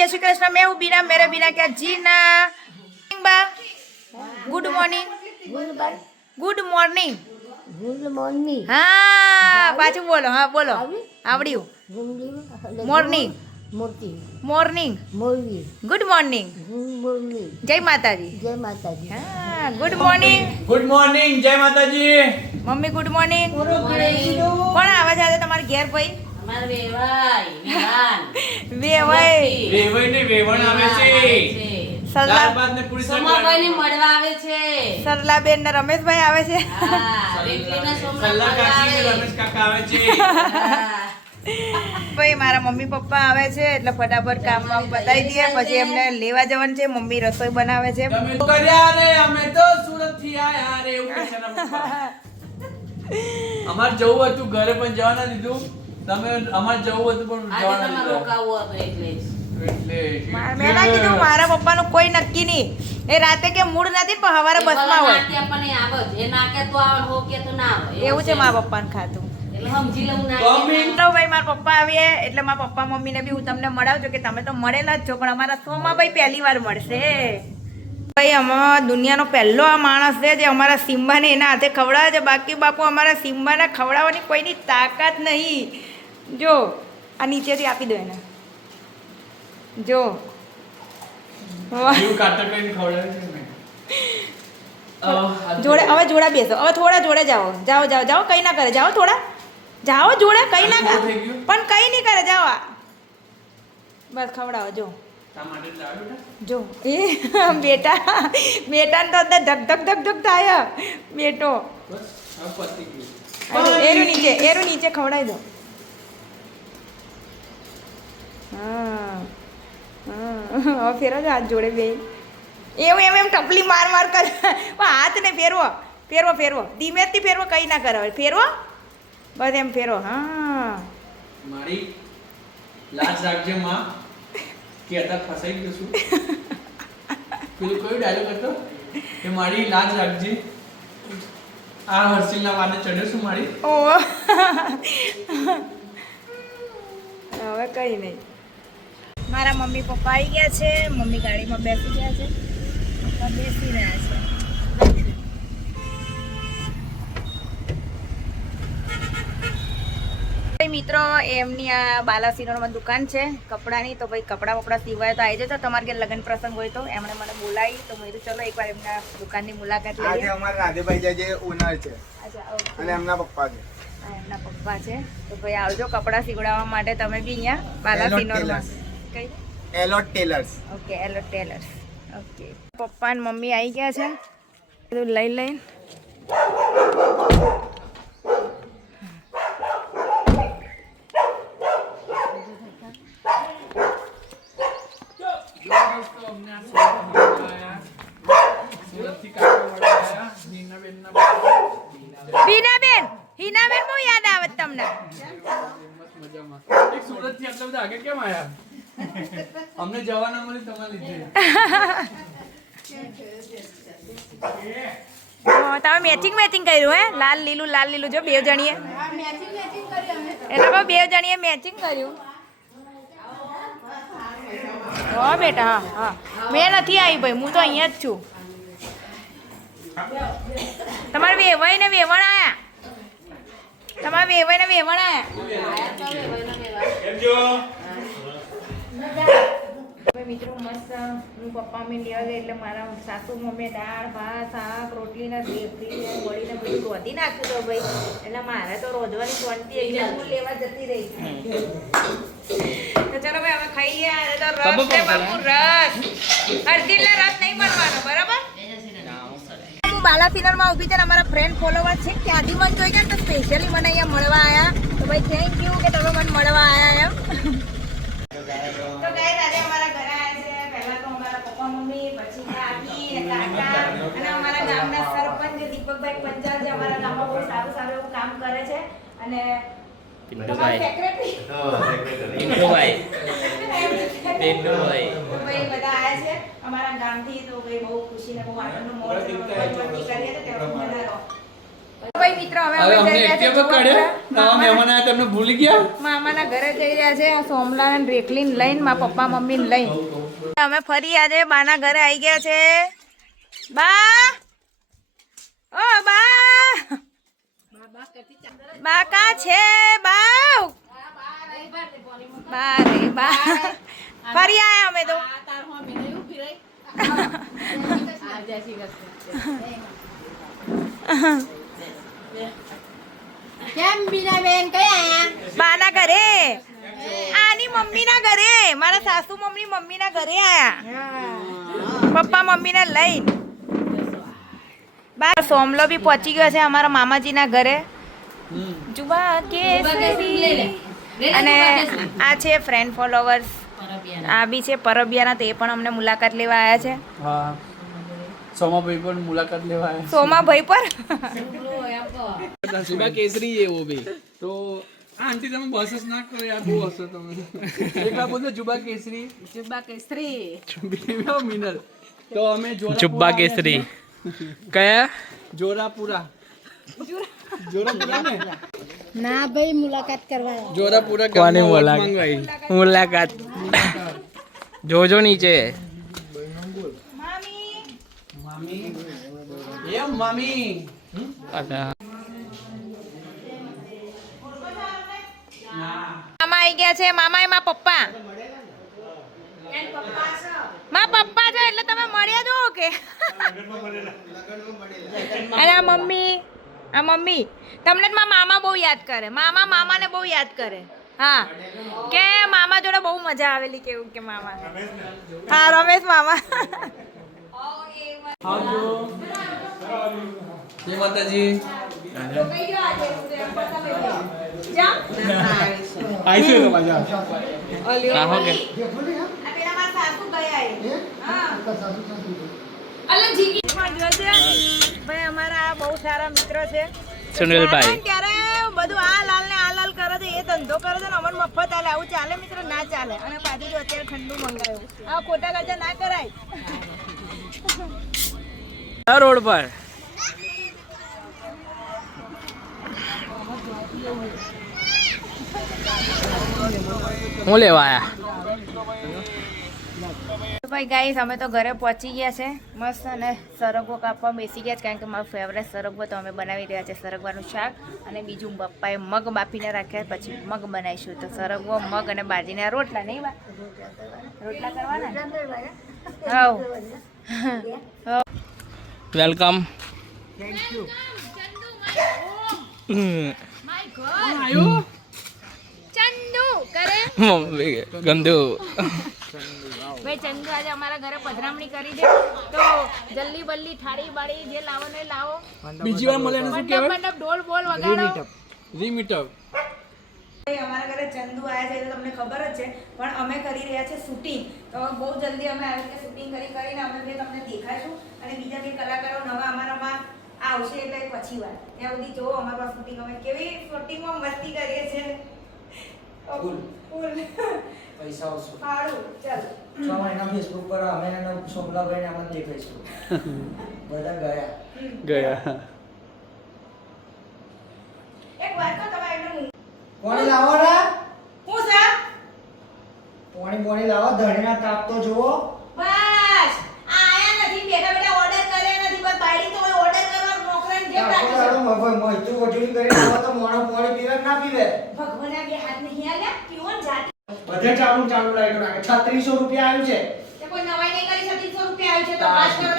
जय श्री कृष्ण। मैं हूँ बीना, मेरे बिना क्या जीना। बा good morning. Good morning. Good morning. હા પાછું બોલો. હા બોલો. આવડ્યું. Morning. Morning. Morning. Morning. Good morning. Good morning. જય માતાજી. જય માતાજી. હા ગુડ મોર્નિંગ. ગુડ મોર્નિંગ, જય માતાજી. Mummy good morning. કોણ આવે છે આજે તમારા ઘેર ભાઈ? અમાર વેવાઈ વિવાન વેવાઈ. વેવાઈ ને વેવણ આવે છે. દાળ સરલા ભાત ને પૂરી શાક સોમાભાઈ ને મળવા આવે છે. સરલાબેન ને રમેશભાઈ આવે છે. હા રેટલીના સોમનાથ સલ્લા મળવા કાકી ને આવે. રમેશ કાકા આવે છે. હા. ભાઈ મારા મમ્મી પપ્પા આવે છે એટલે ફટાફટ કામ બતાવી દઈએ, પછી એમને લેવા જવાનું છે. મમ્મી રસોઈ બનાવે છે. તમે તો કર્યા રે, અમે તો સુરત થી આયા રે, એવું કહે છે એના પપ્પા. અમાર જવું હતું ઘરે પણ જવા ના દીધું. તમે અમાર જવું હતું પણ આજે જવા ના તમારે દીધું. રોકાવું હતું એટલે જ. મેં ના કીધું મારા પપ્પાનું કોઈ નક્કી નહીં. એ રાતે કે મૂડ નથી પણ સવારે બસમાં હોય. નાકે આપણને આવે જ. એ નાકે તો આવે, હો કે તો ના આવે. એવું છે મારા પપ્પાનું ખાતું. એટલે સમજી લઉં નાકે મમ્મી. ના તો ભાઈ મારા પપ્પા આવીએ એટલે મારા પપ્પા મમ્મીને બી હું તમને મળાવજો કે તમે તો મળેલા જ છો, પણ અમારા સોમાં ભાઈ પહેલી વાર મળશે. ભાઈ અમારા દુનિયાનો પહેલો આ માણસ છે જે અમારા સિમ્બાને એના હાથે ખવડાવે છે. બાકી બાપુ અમારા સિમ્બાને ખવડાવવાની કોઈની તાકાત નહીં. જો આ નીચેથી આપી દો એને. જો જીવ કાટર કરીને ખવડાવે છે ને. જોડે હવે જોડા બેસો. હવે થોડા જોડે જાઓ. જાઓ જાઓ જાઓ. કઈ ના કરે. જાઓ થોડા. જાઓ જોડે. કઈ ના કરે થઈ ગયું? પણ કઈ નહીં કરે. જાઓ આ. બસ ખવડાવો. જો તા માટે જ લાવ્યો બેટા. જો એ બેટા બેટાને તો અંદર ધક ધક ધક ધક થાય બેટો. બસ હવે પતી ગયું. એરું નીચે ખવડાવી દો. હા હવે ફેરવો હાથ જોડે બે. એવું એમ ટપલી માર માર કરે પણ હાથ ને ફેરવો ફેરવો ફેરવો. ધીમેથી ફેરવો. કઈ ના કરે. ફેરવો બસ એમ ફેરવો. હા મારી લાજ રાખજે માં, કે અત્યારે ફસાઈ ગયો છું. પેલું કયો ડાયલોગ હતો કે મારી લાજ રાખજે. આ હર્ષિલના વાને ચડ્યો છું મારી. ઓ હવે કઈ નહીં. મારા મમ્મી પપ્પા આવી ગયા છે. મમ્મી ગાડીમાં બેસી ગયા છે. પપ્પા બેસી રહ્યા છે. મિત્રો એમની આ બાલાસિનોરમાં દુકાન છે કપડાની. તો ભાઈ કપડાં વપડા સીવાય તો આવી જજો. તમારે કે લગ્ન પ્રસંગ હોય તો એમણે મને બોલાવી તો મેં કીધું ચલો એકવાર એમના દુકાનની મુલાકાત લઈએ. આજે અમારા રાધેભાઈ જે ઓનર છે અચ્છા ઓકે. અને એમના પપ્પા છે. આ એમના પપ્પા છે. તો ભાઈ આવજો કપડાં સીવડાવવા માટે તમે બી અહીંયા બાલાસિનોરમાં. કઈ એલોટ ટેલર્સ. ઓકે એલો ટેલર્સ. ઓકે પપ્પા ને મમ્મી આવી ગયા છે. બધું લઈ લઈને બીનાબેન હિનાબેન બહુ યાદ આવે તમને. એક સુરત થી આટલા બધા આગળ કેમ આયા? અમને જવા ના મળી તમારા લીધે. તમે મેચિંગ કર્યું હે? લાલ લીલું જો બે જણીએ. એટલે બે જણીએ મેચિંગ કર્યું. હો બેટા. હા મેં નથી આવી ભાઈ, હું તો અહીંયા જ છું. તમારે વેવાઈ ને વેવણ આયા. તમારે વેવાઈ ને વેવણ આયા. મિત્રો મસ્ત હું પપ્પા મમ્મી લેવા ગઈ એટલે મારા સાસુ મમ્મી દાળ ભાત શાક રોટલી ને રેફરી વળીને બધું રોધી નાખ્યું તો ભાઈ. એટલે મારે તો રોધવાની શાંતિ એટલે હું લેવા જતી રહી. તો ચલો ભાઈ હવે ખાઈએ. આજે તો રસ છે બાપુ, રસ. હરજીલના રસ નહીં બનવાનો બરાબર. હું બાલાસિનોરમાં ઊભી છે ને અમારા ફ્રેન્ડ ફોલોવર છે ત્યાંથી મને જોઈ ગયા તો સ્પેશિયલી મને અહીંયા મળવા આવ્યા. તો ભાઈ થેન્ક યુ કે તમે મને મળવા આવ્યા એમ. તો ગાઈસ આજે અમારા ઘરે આવ્યા છે. પહેલા તો અમારા પપ્પા મમ્મી, પછી કાકી ને કાકા અને અમારા ગામના સરપંચ દીપકભાઈ પંચાલ જે અમારા ગામમાં બહુ સારું સારું એવું કામ કરે છે. અને તમારા સેક્રેટરી પિન્ટુભાઈ ભાઈ બધા આવ્યા છે અમારા ગામથી. તો ભાઈ બહુ ખુશી ને બહુ આનંદનો માહોલ છે. કરી છે તેનો વધારો ભાઈ મિત્રો હવે હવે અમે અમને જઈ રહ્યા એકટીવા પર કાઢ્યા નવા મહેમાન આવ્યા તમને ભૂલી ગયા મામાના ઘરે જઈ રહ્યા છે આ સોમલા અને રેખલીને લઈને મારા પપ્પા મમ્મીને લઈને અમે ફરી આજે બાના ઘરે આવી ગયા છે બા ઓ બા બા કા છે બા બા રે બા ફરી આયા અમે તો કેમ બીના બેન કયા આયા બાના ઘરે આની મમ્મીના ઘરે મારા સાસુ મમ્મીના ઘરે આયા પપ્પા મમ્મીને લઈને બા સોમલો બી પહોંચી ગયો છે અમારા મામાજીના ઘરે જુબા કેસરી અને આ છે ફ્રેન્ડ ફોલોવર્સ આ બી છે પરબિયાના તે પણ અમને મુલાકાત લેવા આવ્યા છે હા સોમાભાઈ પણ મુલાકાત લેવા આવ્યા સોમાભાઈ પર સુબા કેસરી है वो भी तो आंटी તમે બસ જ ના કરો યાર બહુ હસો તમે એક વાર બોલો જુબા કેસરી બેબી મિનલ તો અમે જુબ્બા કેસરી કયા જોરાપુરા જોરાપુરા ને ના ભાઈ મુલાકાત કરવા જોરાપુરા કોની ગામમાં મુલાકાત મંગાઈ મુલાકાત જોજો નીચે મામી એ મામી અચ્છા મામા આવી ગયા છે મામા એ માં પપ્પા માં પપ્પા છે એટલે તમે મળ્યા જો કે અને આ મમ્મી તમને જ મામા બહુ યાદ કરે મામાને બહુ યાદ કરે હા કે મામા જોડે બહુ મજા આવેલી કેવું કે મામા હા રમેશ મામા જય માતાજી આઈશું તો મજા આહો કે ભાઈ અમારા બહુ સારા મિત્રો છે સુનિલભાઈ ત્યારે બધું આ લાલ ને આ લાલ કરે છે એ ધંધો કરે છે ને અમર મફત આલે આવું ચાલે મિત્રો ના ચાલે અને પાછું જો અત્યારે ઠંડુ મંગાવ્યું આ ખોટા ખર્ચા ના કરાય રોડ પર હું લેવા આયા ભાઈ ગાઈસ અમે તો ઘરે પહોંચી ગયા છે મસ્ત અને સરગવો કાપવા બેસી ગયા છે કારણ કે મારો ફેવરેટ સરગવો તો અમે બનાવી રહ્યા છે સરગવાનું શાક અને બીજું પપ્પાએ મગ બાફીને રાખ્યા પછી મગ બનાવીશું તો સરગવો મગ અને બાજીના રોટલા નહીં બા રોટલા કરવાના હવ વેલકમ ચંદુ કરે મમ્મી ગંદુ ભાઈ ચંદુ આજે અમારા ઘરે પધરામણી કરી છે તો જલ્દી બલ્લી થાળી બાળી જે લાવવાનું એ લાવો બીજી વાર મળે શું મંડપ કહેવાય મંડપ ઢોલ બોલ વગાડો રીમીટઅપ અમારા ઘરે ચંદુ આવ્યા છે તો તમને ખબર જ છે પણ અમે કરી રહ્યા છે શૂટિંગ તો બહુ જલ્દી અમે આવી રીતે શૂટિંગ કરીને અમે બે તમને દેખાઈશું અને બીજા બે કલાકારો નવા અમારામાં આવશે એટલે પછી વાર ત્યાં સુધી જો અમારા શૂટિંગ અમે કેવી શૂટિંગમાં મસ્તી કરીએ છીએ ફૂલ પૈસા ઓછું સારું ચાલો 6 મહિના ફેસબુક પર અમે અને સોમલાભાઈ ને અમને દેખાઈશું બધા ગયા એક વાત તો તમે એનું કોણી લાવો રે હું સર પોણી લાવો ધણીના તાપ તો જુઓ બસ આયા નથી બેઠા બેઠા ઓર્ડર કર્યા નથી બસ બાયડી તો ઓર્ડર કરવા નોકરાને જેમ રાખે છે મજૂરી વજૂરી કરીને આવો તો મોણો પોણી પીવે કે ના પીવે ભગવાનના બે હાથ નહીં આલ્યા પીવન જાતી બધે ચાલુ લાઈટો નાખે 3600 રૂપિયા આવ્યું છે તે કોઈ નવાઈ નહીં કરી 3700 રૂપિયા આવી છે તો 5